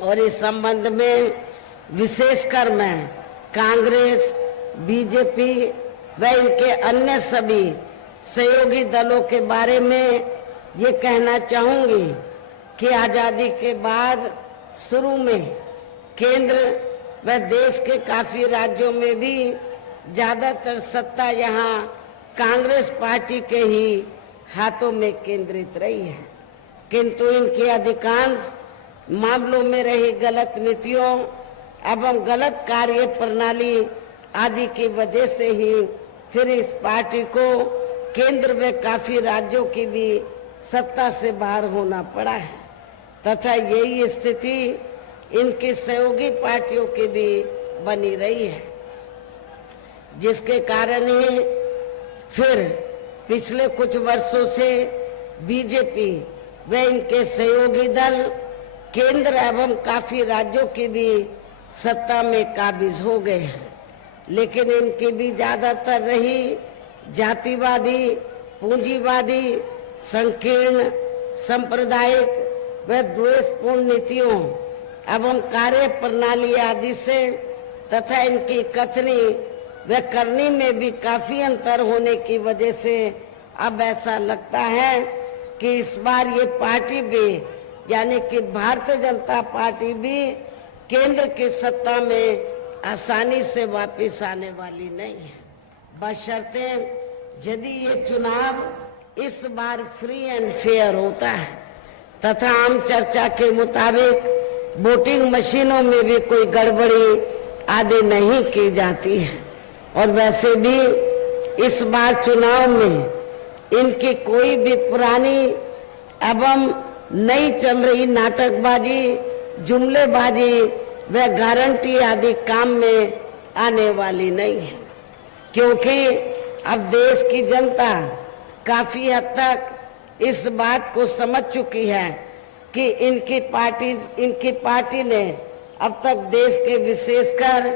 और इस संबंध में विशेषकर मैं कांग्रेस, बीजेपी व इनके अन्य सभी सहयोगी दलों के बारे में ये कहना चाहूंगी कि आजादी के बाद शुरू में केंद्र व देश के काफी राज्यों में भी ज्यादातर सत्ता यहाँ कांग्रेस पार्टी के ही हाथों में केंद्रित रही है, किंतु इनकी अधिकांश मामलों में रही गलत नीतियों एवं गलत कार्य प्रणाली आदि की वजह से ही फिर इस पार्टी को केंद्र में काफी राज्यों की भी सत्ता से बाहर होना पड़ा है तथा यही स्थिति इनकी सहयोगी पार्टियों की भी बनी रही है, जिसके कारण ही फिर पिछले कुछ वर्षों से बीजेपी व इनके सहयोगी दल केंद्र एवं काफी राज्यों की भी सत्ता में काबिज हो गए हैं, लेकिन इनकी भी ज्यादातर रही जातिवादी, पूंजीवादी, संकीर्ण, सांप्रदायिक व द्वेषपूर्ण नीतियों एवं कार्य प्रणाली आदि से तथा इनकी कथनी व करनी में भी काफी अंतर होने की वजह से अब ऐसा लगता है कि इस बार ये पार्टी भी यानी कि भारतीय जनता पार्टी भी केंद्र की सत्ता में आसानी से वापस आने वाली नहीं है, बशर्ते यदि ये चुनाव इस बार फ्री एंड फेयर होता है तथा आम चर्चा के मुताबिक वोटिंग मशीनों में भी कोई गड़बड़ी आदि नहीं की जाती है। और वैसे भी इस बार चुनाव में इनकी कोई भी पुरानी एवं नई चल रही नाटकबाजी, जुमलेबाजी व गारंटी आदि काम में आने वाली नहीं है, क्योंकि अब देश की जनता काफी हद तक इस बात को समझ चुकी है कि इनकी पार्टी ने अब तक देश के विशेषकर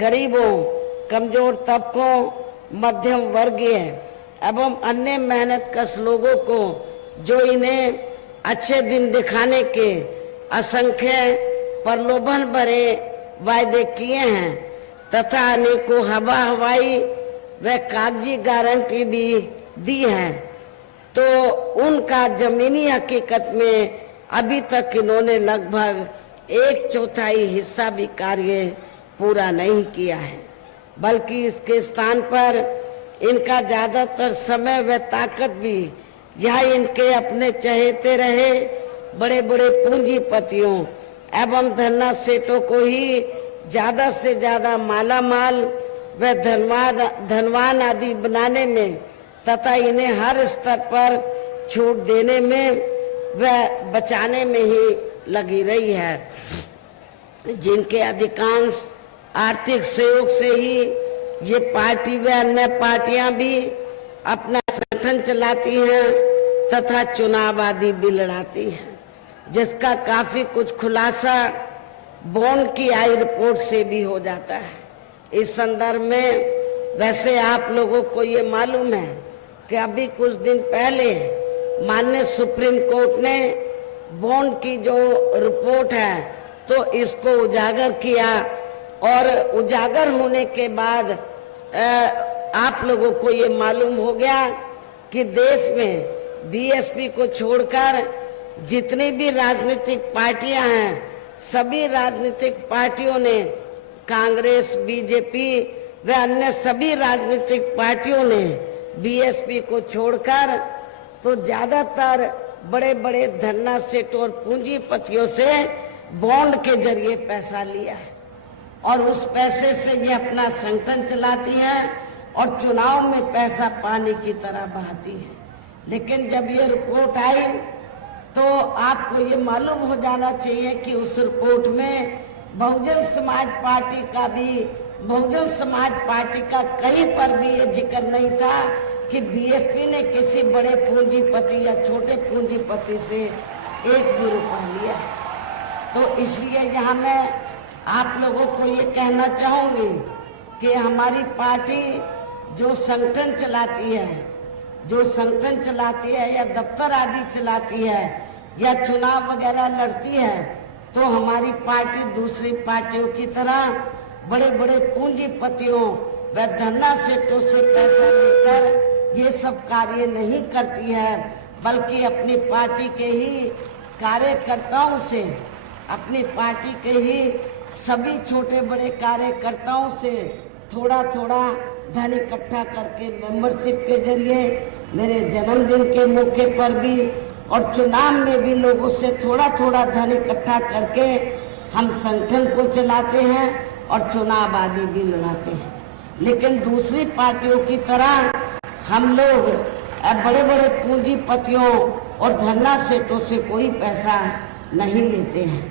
गरीबों, कमजोर तबकों, मध्यम वर्गीय एवं अन्य मेहनतकश लोगों को जो इन्हें अच्छे दिन दिखाने के असंख्य प्रलोभन भरे वायदे किए हैं तथा अनेकों हवाई व कागजी गारंटी भी दी है, तो उनका जमीनी हकीकत में अभी तक इन्होंने लगभग 1/4 हिस्सा भी कार्य पूरा नहीं किया है, बल्कि इसके स्थान पर इनका ज्यादातर समय व ताकत भी यह इनके अपने चहेते रहे बड़े बड़े पूंजीपतियों एवं धन्ना सेठों को ही ज्यादा से ज्यादा माला माल व धनवान आदि बनाने में तथा इन्हें हर स्तर पर छूट देने में व बचाने में ही लगी रही है, जिनके अधिकांश आर्थिक सहयोग से ही ये पार्टी व अन्य पार्टियां भी अपना संगठन चलाती हैं तथा चुनाव आदि भी लड़ाती हैं, जिसका काफी कुछ खुलासा बॉन्ड की आई रिपोर्ट से भी हो जाता है। इस संदर्भ में वैसे आप लोगों को ये मालूम है कि अभी कुछ दिन पहले माननीय सुप्रीम कोर्ट ने बॉन्ड की जो रिपोर्ट है तो इसको उजागर किया और उजागर होने के बाद आप लोगों को ये मालूम हो गया कि देश में बीएसपी को छोड़कर जितनी भी राजनीतिक पार्टियां हैं, सभी राजनीतिक पार्टियों ने, कांग्रेस, बीजेपी व अन्य सभी राजनीतिक पार्टियों ने बीएसपी को छोड़कर तो ज्यादातर बड़े बड़े धन्ना सेठ और पूंजीपतियों से बॉन्ड के जरिए पैसा लिया है और उस पैसे से ये अपना संगठन चलाती हैं और चुनाव में पैसा पानी की तरह बहाती है। लेकिन जब ये रिपोर्ट आई तो आपको ये मालूम हो जाना चाहिए कि उस रिपोर्ट में बहुजन समाज पार्टी का कहीं पर भी ये जिक्र नहीं था कि बीएसपी ने किसी बड़े पूंजीपति या छोटे पूंजीपति से 1 भी रुपया लिया। तो इसलिए यहाँ मैं आप लोगों को ये कहना चाहूंगी कि हमारी पार्टी जो संगठन चलाती है या दफ्तर आदि चलाती है या चुनाव वगैरह लड़ती है, तो हमारी पार्टी दूसरी पार्टियों की तरह बड़े बड़े पूंजीपतियों व धन्ना सेठों से पैसा लेकर ये सब कार्य नहीं करती है, बल्कि अपनी पार्टी के ही कार्यकर्ताओं से, अपनी पार्टी के ही सभी छोटे बड़े कार्यकर्ताओं से थोड़ा थोड़ा धन इकट्ठा करके मेंबरशिप के जरिए मेरे जन्मदिन के मौके पर भी और चुनाव में भी लोगों से थोड़ा थोड़ा धन इकट्ठा करके हम संगठन को चलाते हैं और चुनाव आदि भी लड़ाते हैं। लेकिन दूसरी पार्टियों की तरह हम लोग बड़े बड़े पूंजीपतियों और धन्ना सेठों से कोई पैसा नहीं लेते हैं।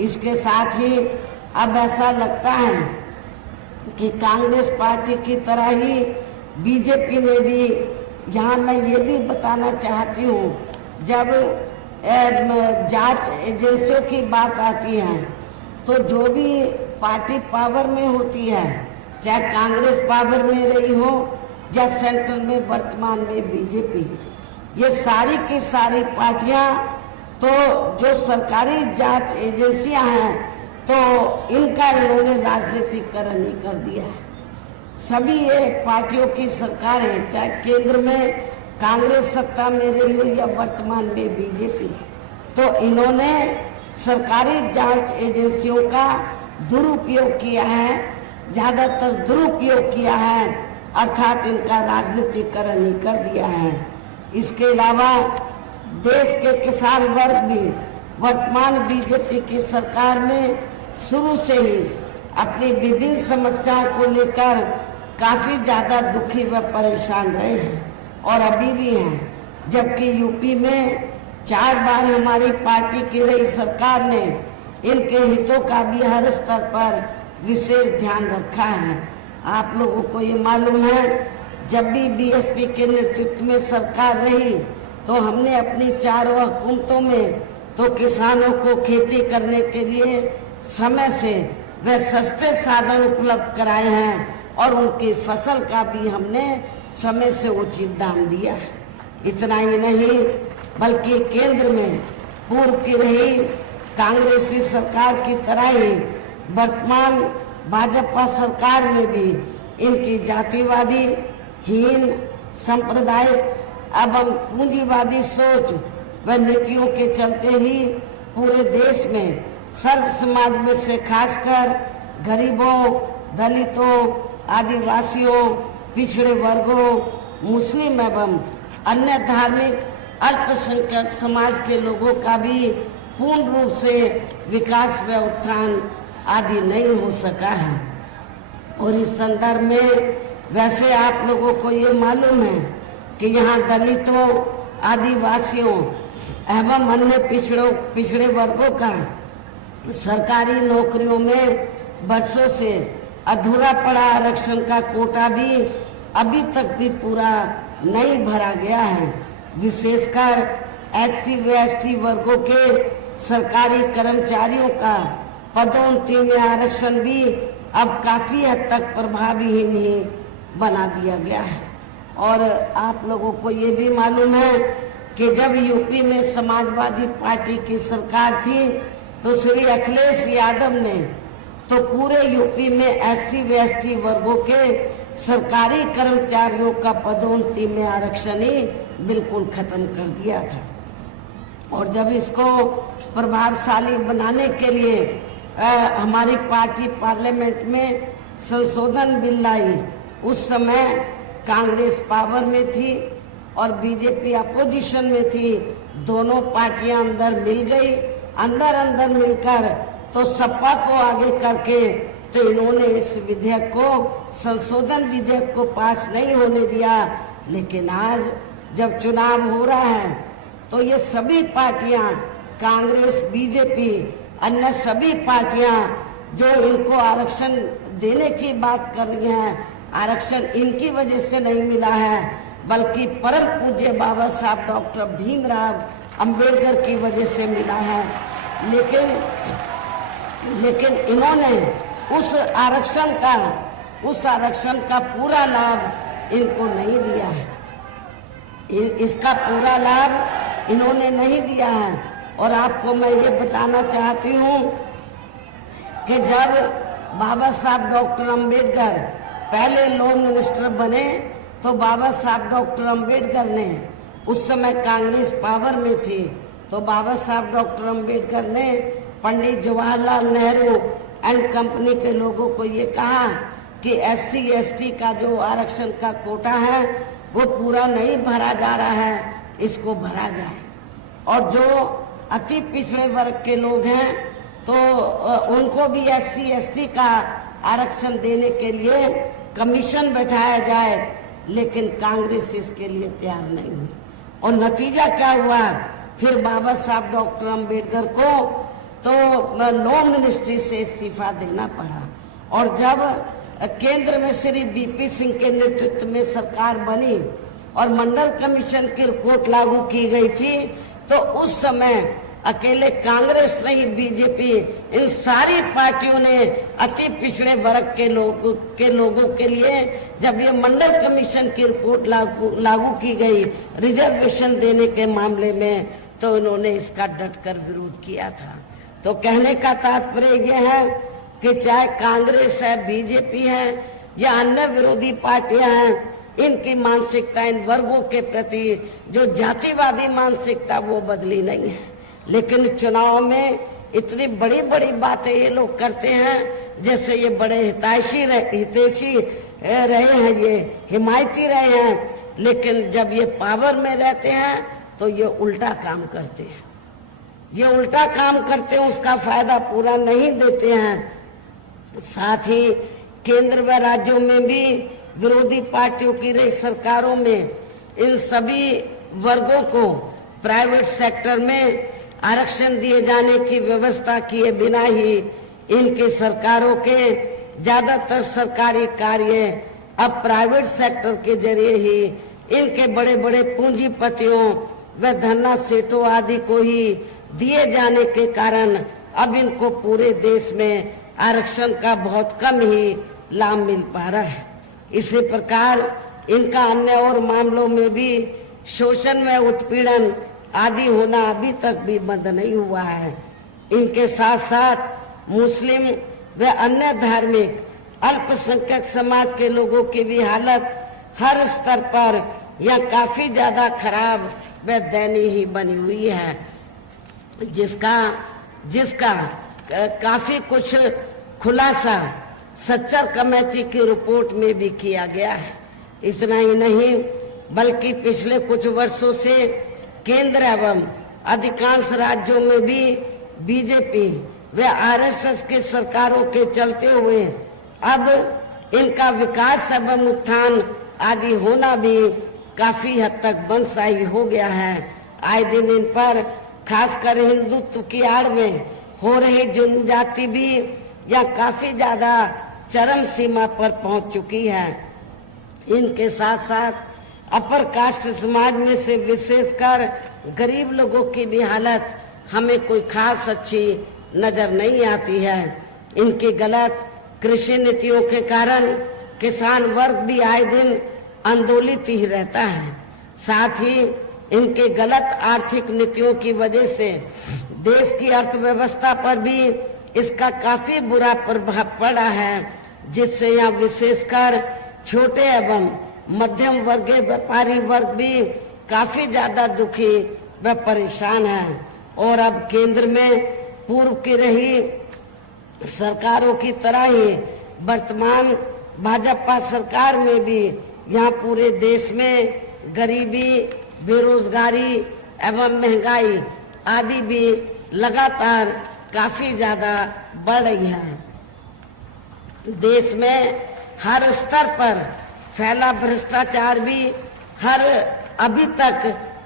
इसके साथ ही अब ऐसा लगता है कि कांग्रेस पार्टी की तरह ही बीजेपी ने भी, यहाँ मैं ये भी बताना चाहती हूँ, जब जांच एजेंसियों की बात आती है तो जो भी पार्टी पावर में होती है, चाहे कांग्रेस पावर में रही हो या सेंट्रल में वर्तमान में बीजेपी, ये सारी की सारी पार्टियां तो जो सरकारी जांच एजेंसियां हैं तो इनका इन्होंने राजनीतिकरण ही कर दिया है। सभी ये पार्टियों की सरकारें, चाहे केंद्र में कांग्रेस सत्ता में रही हो या वर्तमान में बीजेपी, तो इन्होंने सरकारी जांच एजेंसियों का दुरुपयोग किया है, ज्यादातर दुरुपयोग किया है, अर्थात इनका राजनीतिकरण ही कर दिया है। इसके अलावा देश के किसान वर्ग भी वर्तमान बीजेपी की सरकार में शुरू से ही अपनी विभिन्न समस्याओं को लेकर काफी ज्यादा दुखी व परेशान रहे हैं और अभी भी हैं। जबकि यूपी में 4 बार हमारी पार्टी की रही सरकार ने इनके हितों का भी हर स्तर पर विशेष ध्यान रखा है। आप लोगों को ये मालूम है, जब भी बीएसपी के नेतृत्व में सरकार रही तो हमने अपनी 4 हुकूमतों में तो किसानों को खेती करने के लिए समय से वे सस्ते साधन उपलब्ध कराए हैं और उनकी फसल का भी हमने समय से उचित दाम दिया है। इतना ही नहीं, बल्कि केंद्र में पूर्व की रही कांग्रेसी सरकार की तरह ही वर्तमान भाजपा सरकार में भी इनकी जातिवादी, हीन, सांप्रदायिक एवं पूंजीवादी सोच व नीतियों के चलते ही पूरे देश में सर्व समाज में से खासकर गरीबों, दलितों, आदिवासियों, पिछड़े वर्गों, मुस्लिम एवं अन्य धार्मिक अल्पसंख्यक समाज के लोगों का भी पूर्ण रूप से विकास व उत्थान आदि नहीं हो सका है। और इस संदर्भ में वैसे आप लोगों को ये मालूम है कि यहाँ दलितों, आदिवासियों एवं अन्य पिछड़े वर्गों का सरकारी नौकरियों में वर्षों से अधूरा पड़ा आरक्षण का कोटा भी अभी तक भी पूरा नहीं भरा गया है। विशेषकर एससी व एसटी वर्गों के सरकारी कर्मचारियों का पदोन्नति में आरक्षण भी अब काफी हद तक प्रभावी ही नहीं बना दिया गया है। और आप लोगों को ये भी मालूम है कि जब यूपी में समाजवादी पार्टी की सरकार थी तो श्री अखिलेश यादव ने तो पूरे यूपी में एससी व एसटी वर्गों के सरकारी कर्मचारियों का पदोन्नति में आरक्षण ही बिल्कुल खत्म कर दिया था। और जब इसको प्रभावशाली बनाने के लिए हमारी पार्टी पार्लियामेंट में संशोधन बिल लाई, उस समय कांग्रेस पावर में थी और बीजेपी अपोजिशन में थी। दोनों पार्टियां अंदर मिल गई, अंदर मिलकर तो सपा को आगे करके तो इन्होंने इस विधेयक को, संशोधन विधेयक को पास नहीं होने दिया। लेकिन आज जब चुनाव हो रहा है तो ये सभी पार्टियां, कांग्रेस, बीजेपी, अन्य सभी पार्टियां जो इनको आरक्षण देने की बात कर रही हैं, आरक्षण इनकी वजह से नहीं मिला है बल्कि परम पूज्य बाबा साहब डॉक्टर भीमराव अंबेडकर की वजह से मिला है। लेकिन इन्होंने उस आरक्षण का पूरा लाभ इनको नहीं दिया है। इसका पूरा लाभ इन्होंने नहीं दिया है और आपको मैं ये बताना चाहती हूँ कि जब बाबा साहब डॉक्टर अंबेडकर पहले लॉ मिनिस्टर बने तो बाबा साहब डॉक्टर अंबेडकर ने, उस समय कांग्रेस पावर में थी, तो बाबा साहब डॉक्टर अंबेडकर ने पंडित जवाहरलाल नेहरू एंड कंपनी के लोगों को ये कहा कि SC ST का जो आरक्षण का कोटा है वो पूरा नहीं भरा जा रहा है, इसको भरा जाए। और जो अति पिछड़े वर्ग के लोग हैं तो उनको भी SC ST का आरक्षण देने के लिए कमीशन बैठाया जाए, लेकिन कांग्रेस इसके लिए तैयार नहीं हुई। और नतीजा क्या हुआ, फिर बाबा साहब डॉक्टर अंबेडकर को तो लॉ मिनिस्ट्री से इस्तीफा देना पड़ा। और जब केंद्र में श्री BP सिंह के नेतृत्व में सरकार बनी और मंडल कमीशन की रिपोर्ट लागू की गई थी, तो उस समय अकेले कांग्रेस नहीं, BJP, इन सारी पार्टियों ने अति पिछड़े वर्ग के लोगों के लिए जब ये मंडल कमीशन की रिपोर्ट लागू की गई रिजर्वेशन देने के मामले में, तो इन्होंने इसका डटकर विरोध किया था। तो कहने का तात्पर्य यह है कि चाहे कांग्रेस है, BJP है या अन्य विरोधी पार्टियां हैं, इनकी मानसिकता इन वर्गों के प्रति जो जातिवादी मानसिकता वो बदली नहीं है। लेकिन चुनाव में इतनी बड़ी बड़ी बातें ये लोग करते हैं जैसे ये बड़े हितैषी रहे हैं, ये हिमायती रहे हैं, लेकिन जब ये पावर में रहते हैं तो ये उल्टा काम करते हैं। ये उल्टा काम करते हैं, उसका फायदा पूरा नहीं देते हैं। साथ ही केंद्र व राज्यों में भी विरोधी पार्टियों की रही सरकारों में इन सभी वर्गों को प्राइवेट सेक्टर में आरक्षण दिए जाने की व्यवस्था किए बिना ही इनके सरकारों के ज्यादातर सरकारी कार्य अब प्राइवेट सेक्टर के जरिए ही इनके बड़े बड़े पूंजीपतियों व धन्ना सेठों आदि को ही दिए जाने के कारण अब इनको पूरे देश में आरक्षण का बहुत कम ही लाभ मिल पा रहा है। इसी प्रकार इनका अन्य और मामलों में भी शोषण व उत्पीड़न आदि होना अभी तक भी बंद नहीं हुआ है। इनके साथ साथ मुस्लिम व अन्य धार्मिक अल्पसंख्यक समाज के लोगों की भी हालत हर स्तर पर यह काफी ज्यादा खराब व दयनीय ही बनी हुई है, जिसका काफी कुछ खुलासा सच्चर कमेटी की रिपोर्ट में भी किया गया है। इतना ही नहीं बल्कि पिछले कुछ वर्षों से केंद्र एवं अधिकांश राज्यों में भी BJP व RSS के सरकारों के चलते हुए अब इनका विकास एवं उत्थान आदि होना भी काफी हद तक बंदशाही हो गया है। आए दिन इन पर खासकर हिंदुत्व की आड़ में हो रही जनजाति भी या काफी ज्यादा चरम सीमा पर पहुंच चुकी है। इनके साथ साथ अपर कास्ट समाज में से विशेषकर गरीब लोगों की भी हालत हमें कोई खास अच्छी नजर नहीं आती है। इनकी गलत कृषि नीतियों के कारण किसान वर्ग भी आए दिन आंदोलित ही रहता है। साथ ही इनके गलत आर्थिक नीतियों की वजह से देश की अर्थव्यवस्था पर भी इसका काफी बुरा प्रभाव पड़ा है, जिससे यहाँ विशेषकर छोटे एवं मध्यम वर्गीय व्यापारी वर्ग भी काफी ज्यादा दुखी व परेशान है। और अब केंद्र में पूर्व की रही सरकारों की तरह ही वर्तमान भाजपा सरकार में भी यहाँ पूरे देश में गरीबी, बेरोजगारी एवं महंगाई आदि भी लगातार काफी ज्यादा बढ़ रही है। देश में हर स्तर पर फैला भ्रष्टाचार भी अभी तक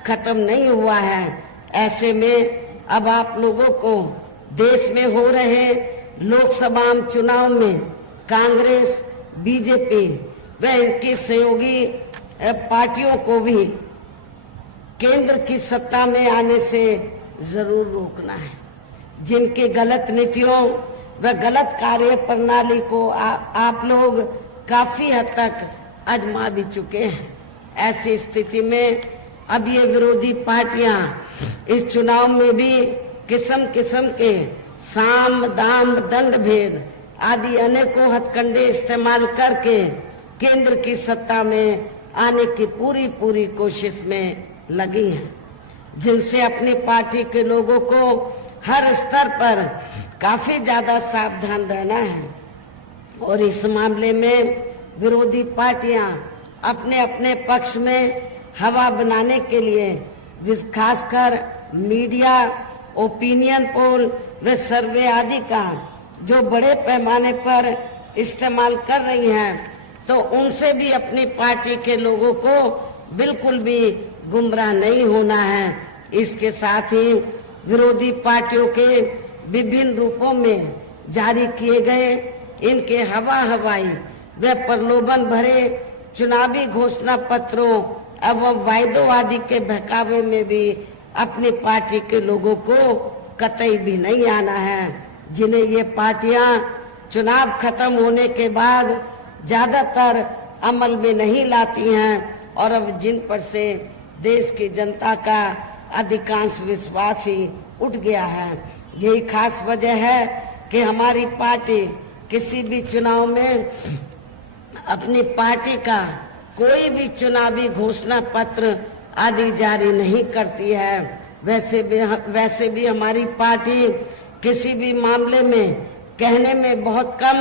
खत्म नहीं हुआ है। ऐसे में अब आप लोगों को देश में हो रहे लोकसभा चुनाव में कांग्रेस, BJP व इनकी सहयोगी पार्टियों को भी केंद्र की सत्ता में आने से जरूर रोकना है। जिनकी गलत नीतियों व गलत कार्य प्रणाली को आप लोग काफी हद तक आजमा भी चुके हैं। ऐसी स्थिति में अब ये विरोधी पार्टियां इस चुनाव में भी किस्म किस्म के साम दाम दंड भेद आदि अनेकों हथकंडे इस्तेमाल करके केंद्र की सत्ता में आने की पूरी पूरी कोशिश में लगी हैं, जिनसे अपनी पार्टी के लोगों को हर स्तर पर काफी ज्यादा सावधान रहना है। और इस मामले में विरोधी पार्टियां अपने अपने पक्ष में हवा बनाने के लिए खासकर मीडिया, ओपिनियन पोल व सर्वे आदि का जो बड़े पैमाने पर इस्तेमाल कर रही हैं, तो उनसे भी अपनी पार्टी के लोगों को बिल्कुल भी गुमराह नहीं होना है। इसके साथ ही विरोधी पार्टियों के विभिन्न रूपों में जारी किए गए इनके हवाई व प्रलोभन भरे चुनावी घोषणा पत्रों एवं वायदों आदि के बहकावे में भी अपनी पार्टी के लोगों को कतई भी नहीं आना है, जिन्हें ये पार्टियां चुनाव खत्म होने के बाद ज्यादातर अमल में नहीं लाती हैं और अब जिन पर से देश की जनता का अधिकांश विश्वास ही उठ गया है। यही खास वजह है कि हमारी पार्टी किसी भी चुनाव में अपनी पार्टी का कोई भी चुनावी घोषणा पत्र आदि जारी नहीं करती है। वैसे भी हमारी पार्टी किसी भी मामले में कहने में बहुत कम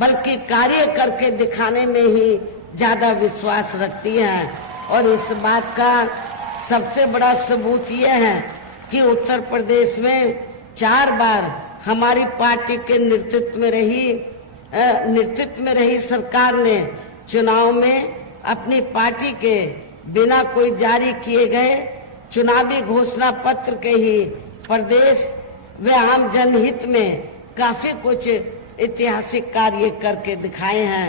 बल्कि कार्य करके दिखाने में ही ज्यादा विश्वास रखती है। और इस बात का सबसे बड़ा सबूत यह है कि उत्तर प्रदेश में 4 बार हमारी पार्टी के नेतृत्व में रही सरकार ने चुनाव में अपनी पार्टी के बिना कोई जारी किए गए चुनावी घोषणा पत्र के ही प्रदेश व आम जनहित में काफी कुछ ऐतिहासिक कार्य करके दिखाए हैं,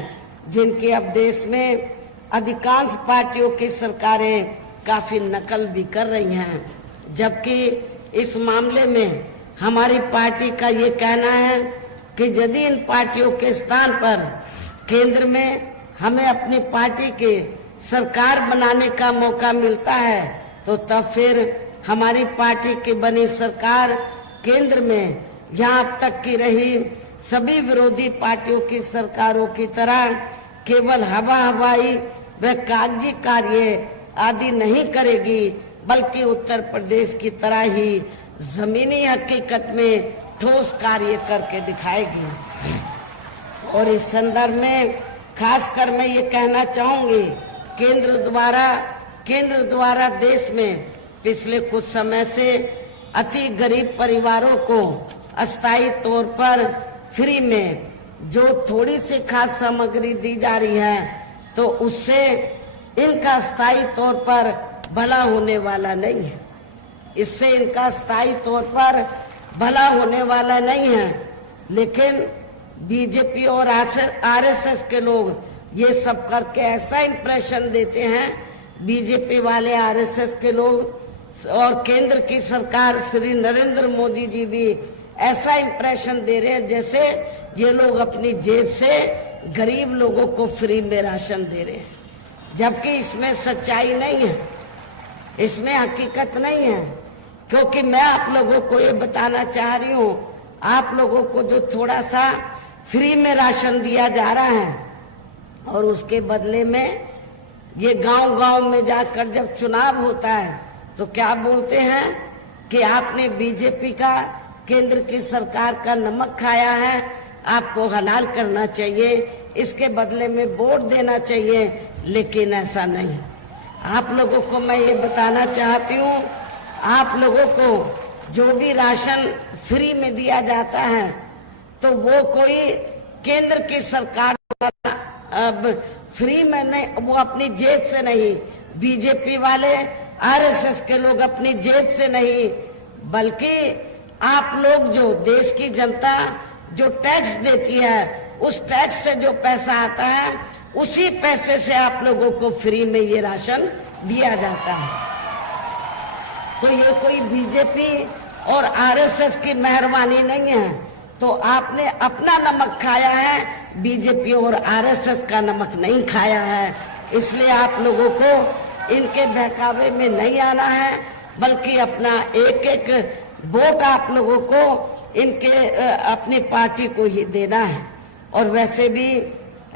जिनकी अब देश में अधिकांश पार्टियों की सरकारें काफी नकल भी कर रही हैं। जबकि इस मामले में हमारी पार्टी का ये कहना है कि यदि इन पार्टियों के स्थान पर केंद्र में हमें अपनी पार्टी के सरकार बनाने का मौका मिलता है, तो तब फिर हमारी पार्टी की बनी सरकार केंद्र में यहाँ अब तक की रही सभी विरोधी पार्टियों की सरकारों की तरह केवल हवाई व कागजी कार्य आदि नहीं करेगी, बल्कि उत्तर प्रदेश की तरह ही जमीनी हकीकत में ठोस कार्य करके दिखाएगी। और इस संदर्भ में खासकर मैं ये कहना चाहूंगी, केंद्र द्वारा देश में पिछले कुछ समय से अति गरीब परिवारों को अस्थायी तौर पर फ्री में जो थोड़ी सी खाद्य सामग्री दी जा रही है, तो उससे इनका स्थायी तौर पर भला होने वाला नहीं है। इससे इनका स्थायी तौर पर भला होने वाला नहीं है। लेकिन बीजेपी और आरएसएस के लोग ये सब करके ऐसा इंप्रेशन देते हैं, बीजेपी वाले, आरएसएस के लोग और केंद्र की सरकार श्री नरेंद्र मोदी जी भी ऐसा इंप्रेशन दे रहे हैं जैसे ये लोग अपनी जेब से गरीब लोगों को फ्री में राशन दे रहे हैं, जबकि इसमें सच्चाई नहीं है, इसमें हकीकत नहीं है। क्योंकि मैं आप लोगों को ये बताना चाह रही हूँ, आप लोगों को जो थोड़ा सा फ्री में राशन दिया जा रहा है और उसके बदले में ये गांव-गांव में जाकर जब चुनाव होता है तो क्या बोलते हैं कि आपने बीजेपी का, केंद्र की सरकार का नमक खाया है, आपको हलाल करना चाहिए, इसके बदले में वोट देना चाहिए। लेकिन ऐसा नहीं। आप लोगों को मैं ये बताना चाहती हूँ, आप लोगों को जो भी राशन फ्री में दिया जाता है तो वो कोई केंद्र की सरकार अब फ्री में नहीं, वो अपनी जेब से नहीं, बीजेपी वाले आरएसएस के लोग अपनी जेब से नहीं, बल्कि आप लोग जो देश की जनता जो टैक्स देती है, उस टैक्स से जो पैसा आता है उसी पैसे से आप लोगों को फ्री में ये राशन दिया जाता है। तो ये कोई बीजेपी और आरएसएस की मेहरबानी नहीं है। तो आपने अपना नमक खाया है, बीजेपी और आरएसएस का नमक नहीं खाया है। इसलिए आप लोगों को इनके बहकावे में नहीं आना है, बल्कि अपना एक एक वोट आप लोगों को इनके अपनी पार्टी को ही देना है। और वैसे भी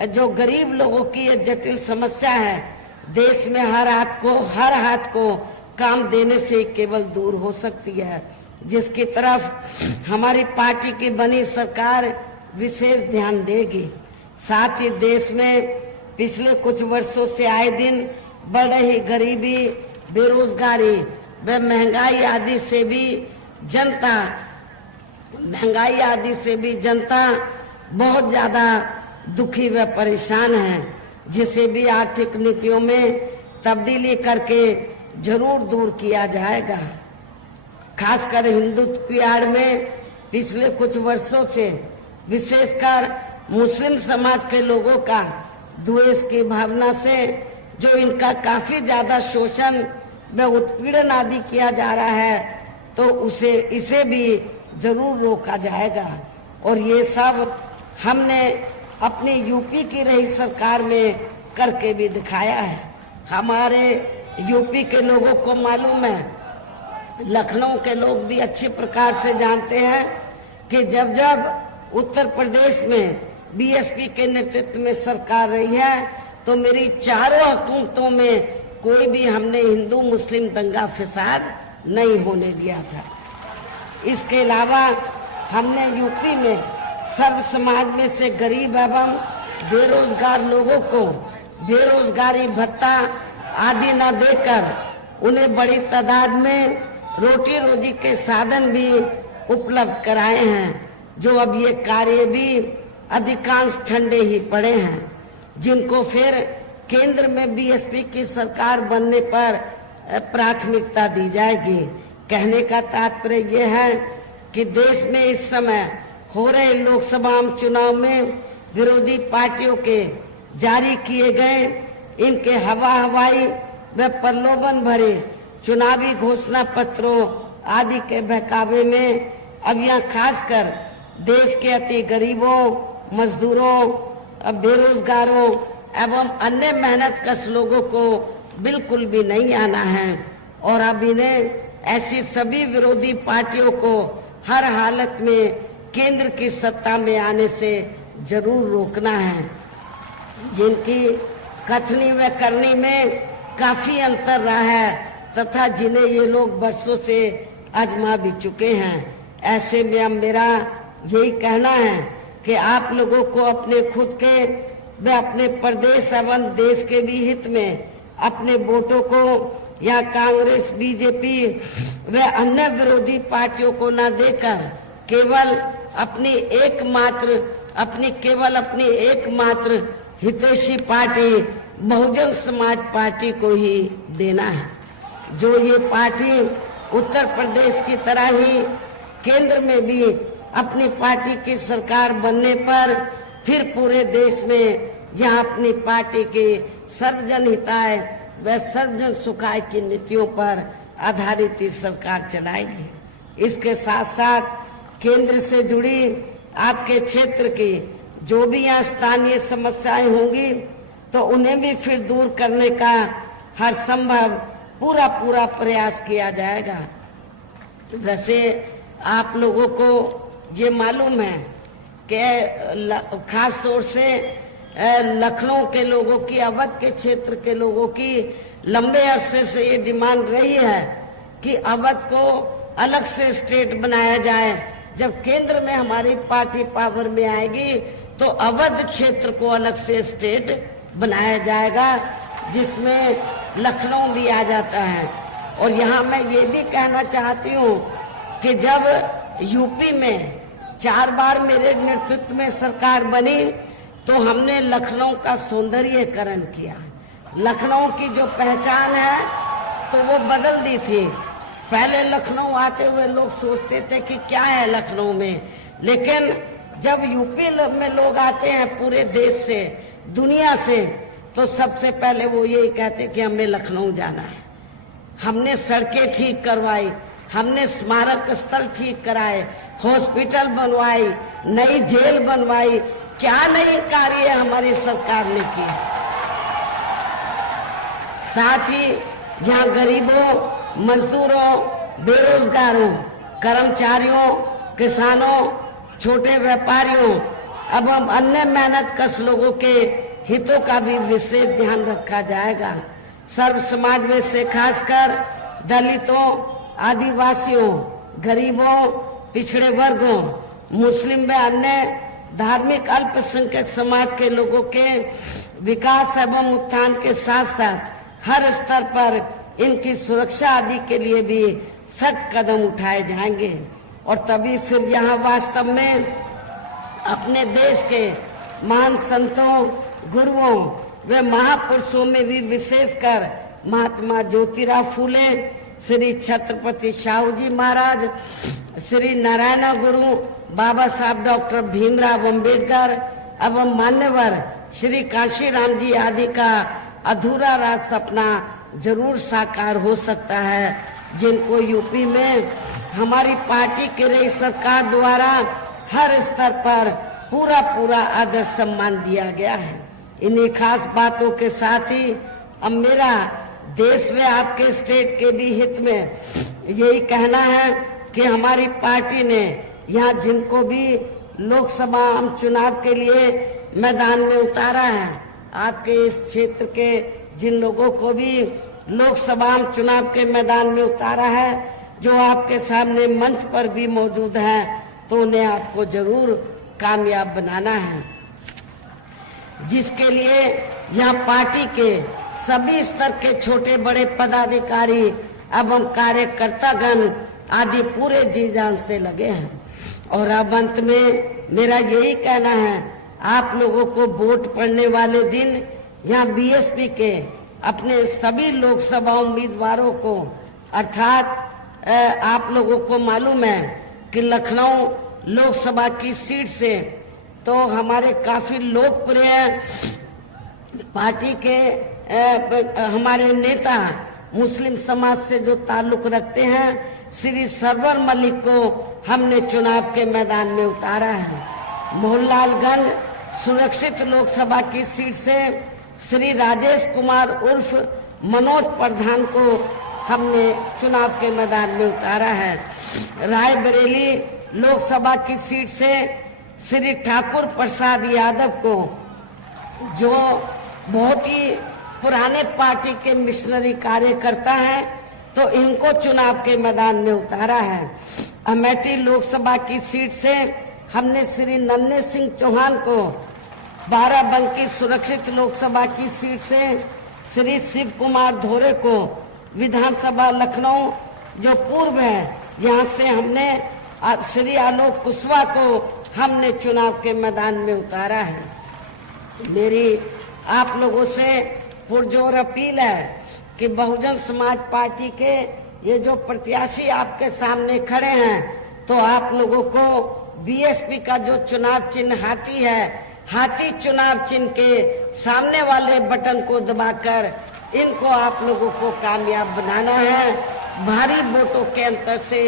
जो गरीब लोगों की ये जटिल समस्या है, देश में हर हाथ को काम देने से केवल दूर हो सकती है, जिसकी तरफ हमारी पार्टी की बनी सरकार विशेष ध्यान देगी। साथ ही देश में पिछले कुछ वर्षों से आए दिन बढ़ रही गरीबी, बेरोजगारी व महंगाई आदि से भी जनता बहुत ज्यादा दुखी व परेशान है, जिसे भी आर्थिक नीतियों में तब्दीली करके जरूर दूर किया जाएगा। खासकर हिंदुत्व की आड़ में पिछले कुछ वर्षों से विशेषकर मुस्लिम समाज के लोगों का द्वेष की भावना से जो इनका काफी ज्यादा शोषण व उत्पीड़न आदि किया जा रहा है, तो इसे भी जरूर रोका जाएगा। और ये सब हमने अपनी यूपी की रही सरकार में करके भी दिखाया है। हमारे यूपी के लोगों को मालूम है, लखनऊ के लोग भी अच्छी प्रकार से जानते हैं कि जब जब उत्तर प्रदेश में बीएसपी के नेतृत्व में सरकार रही है, तो मेरी चारों हुकूमतों में कोई भी हमने हिंदू मुस्लिम दंगा फसाद नहीं होने दिया था। इसके अलावा हमने यूपी में सर्व समाज में से गरीब एवं बेरोजगार लोगों को बेरोजगारी भत्ता आदि न देकर उन्हें बड़ी तादाद में रोटी रोजी के साधन भी उपलब्ध कराए हैं, जो अब ये कार्य भी अधिकांश ठंडे ही पड़े हैं, जिनको फिर केंद्र में बीएसपी की सरकार बनने पर प्राथमिकता दी जाएगी। कहने का तात्पर्य यह है कि देश में इस समय हो रहे लोकसभा चुनाव में विरोधी पार्टियों के जारी किए गए इनके हवाई व प्रलोभन भरे चुनावी घोषणा पत्रों आदि के बहकावे में अब यहाँ खासकर देश के अति गरीबों, मजदूरों, बेरोजगारों एवं अन्य मेहनतकश लोगों को बिल्कुल भी नहीं आना है। और अब इन्हें ऐसी सभी विरोधी पार्टियों को हर हालत में केंद्र की सत्ता में आने से जरूर रोकना है, जिनकी कथनी व करनी में काफी अंतर रहा है तथा जिन्हें ये लोग बरसों से आजमा भी चुके हैं। ऐसे में अब मेरा यही कहना है कि आप लोगों को अपने खुद के व अपने प्रदेश एवं देश के भी हित में अपने वोटों को या कांग्रेस, बीजेपी व अन्य विरोधी पार्टियों को न देकर केवल अपनी एकमात्र हितैषी पार्टी बहुजन समाज पार्टी को ही देना है, जो ये पार्टी उत्तर प्रदेश की तरह ही केंद्र में भी अपनी पार्टी की सरकार बनने पर फिर पूरे देश में जहां अपनी पार्टी की सर्वजन हिताय व सर्वजन सुखाय की नीतियों पर आधारित ही सरकार चलाएगी। इसके साथ साथ केंद्र से जुड़ी आपके क्षेत्र की जो भी यहाँ स्थानीय समस्याएं होंगी तो उन्हें भी फिर दूर करने का हर संभव पूरा प्रयास किया जाएगा। वैसे आप लोगों को ये मालूम है कि खास तौर से लखनऊ के लोगों की, अवध के क्षेत्र के लोगों की लंबे अरसे से ये डिमांड रही है कि अवध को अलग से स्टेट बनाया जाए। जब केंद्र में हमारी पार्टी पावर में आएगी तो अवध क्षेत्र को अलग से स्टेट बनाया जाएगा, जिसमें लखनऊ भी आ जाता है। और यहाँ मैं ये भी कहना चाहती हूँ कि जब यूपी में 4 बार मेरे नेतृत्व में सरकार बनी तो हमने लखनऊ का सौंदर्यीकरण किया। लखनऊ की जो पहचान है तो वो बदल दी थी। पहले लखनऊ आते हुए लोग सोचते थे कि क्या है लखनऊ में, लेकिन जब यूपी में लोग आते हैं पूरे देश से, दुनिया से, तो सबसे पहले वो यही कहते कि हमें लखनऊ जाना है। हमने सड़कें ठीक करवाई, हमने स्मारक स्थल ठीक कराए, हॉस्पिटल बनवाई, नई जेल बनवाई, क्या नई कार्य हमारी सरकार ने की। साथ ही जहाँ गरीबों, मजदूरों, बेरोजगारों, कर्मचारियों, किसानों, छोटे व्यापारियों एवं अन्य मेहनतकश लोगों के हितों का भी विशेष ध्यान रखा जाएगा। सर्व समाज में से खासकर दलितों, आदिवासियों, गरीबों, पिछड़े वर्गों, मुस्लिम व अन्य धार्मिक अल्पसंख्यक समाज के लोगों के विकास एवं उत्थान के साथ साथ हर स्तर पर इनकी सुरक्षा आदि के लिए भी सख्त कदम उठाए जाएंगे और तभी फिर यहाँ वास्तव में अपने देश के महान संतों, गुरुओं व महापुरुषों में भी विशेषकर महात्मा ज्योतिराव फूले, श्री छत्रपति शाहू जी महाराज, श्री नारायण गुरु बाबा साहब डॉक्टर भीमराव अंबेडकर एवं मान्यवर श्री कांशीराम जी आदि का अधूरा राज सपना जरूर साकार हो सकता है, जिनको यूपी में हमारी पार्टी की रही सरकार द्वारा हर स्तर पर पूरा आदर सम्मान दिया गया है। इन्हीं खास बातों के साथ ही अब मेरा देश में आपके स्टेट के भी हित में यही कहना है कि हमारी पार्टी ने यहाँ जिनको भी लोकसभा आम चुनाव के लिए मैदान में उतारा है, आपके इस क्षेत्र के जिन लोगों को भी लोकसभा आम चुनाव के मैदान में उतारा है, जो आपके सामने मंच पर भी मौजूद हैं, तो उन्हें आपको जरूर कामयाब बनाना है, जिसके लिए यहाँ पार्टी के सभी स्तर के छोटे बड़े पदाधिकारी एवं कार्यकर्तागण आदि पूरे जी जान से लगे हैं। और अब अंत में मेरा यही कहना है, आप लोगों को वोट पड़ने वाले दिन यहाँ बीएसपी के अपने सभी लोकसभा उम्मीदवारों को, अर्थात आप लोगों को मालूम है कि लखनऊ लोकसभा की सीट से तो हमारे काफी लोकप्रिय पार्टी के हमारे नेता मुस्लिम समाज से जो ताल्लुक रखते हैं, श्री सरवर मलिक को हमने चुनाव के मैदान में उतारा है। मोहनलालगंज सुरक्षित लोकसभा की सीट से श्री राजेश कुमार उर्फ मनोज प्रधान को हमने चुनाव के मैदान में उतारा है। रायबरेली लोकसभा की सीट से श्री ठाकुर प्रसाद यादव को, जो बहुत ही पुराने पार्टी के मिशनरी कार्यकर्ता हैं, तो इनको चुनाव के मैदान में उतारा है। अमेठी लोकसभा की सीट से हमने श्री नन्हे सिंह चौहान को, बाराबंकी सुरक्षित लोकसभा की सीट से श्री शिव कुमार धोरे को, विधानसभा लखनऊ जो पूर्व है यहाँ से हमने श्री आलोक कुशवाहा को हमने चुनाव के मैदान में उतारा है। मेरी आप लोगों से पुरजोर अपील है कि बहुजन समाज पार्टी के ये जो प्रत्याशी आपके सामने खड़े हैं, तो आप लोगों को बीएसपी का जो चुनाव चिन्ह हाथी है, हाथी चुनाव चिन्ह के सामने वाले बटन को दबाकर इनको आप लोगों को कामयाब बनाना है, भारी वोटों के अंतर से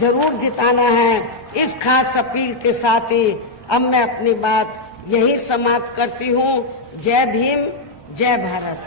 जरूर जिताना है। इस खास अपील के साथ ही अब मैं अपनी बात यही समाप्त करती हूँ। जय भीम, जय भारत।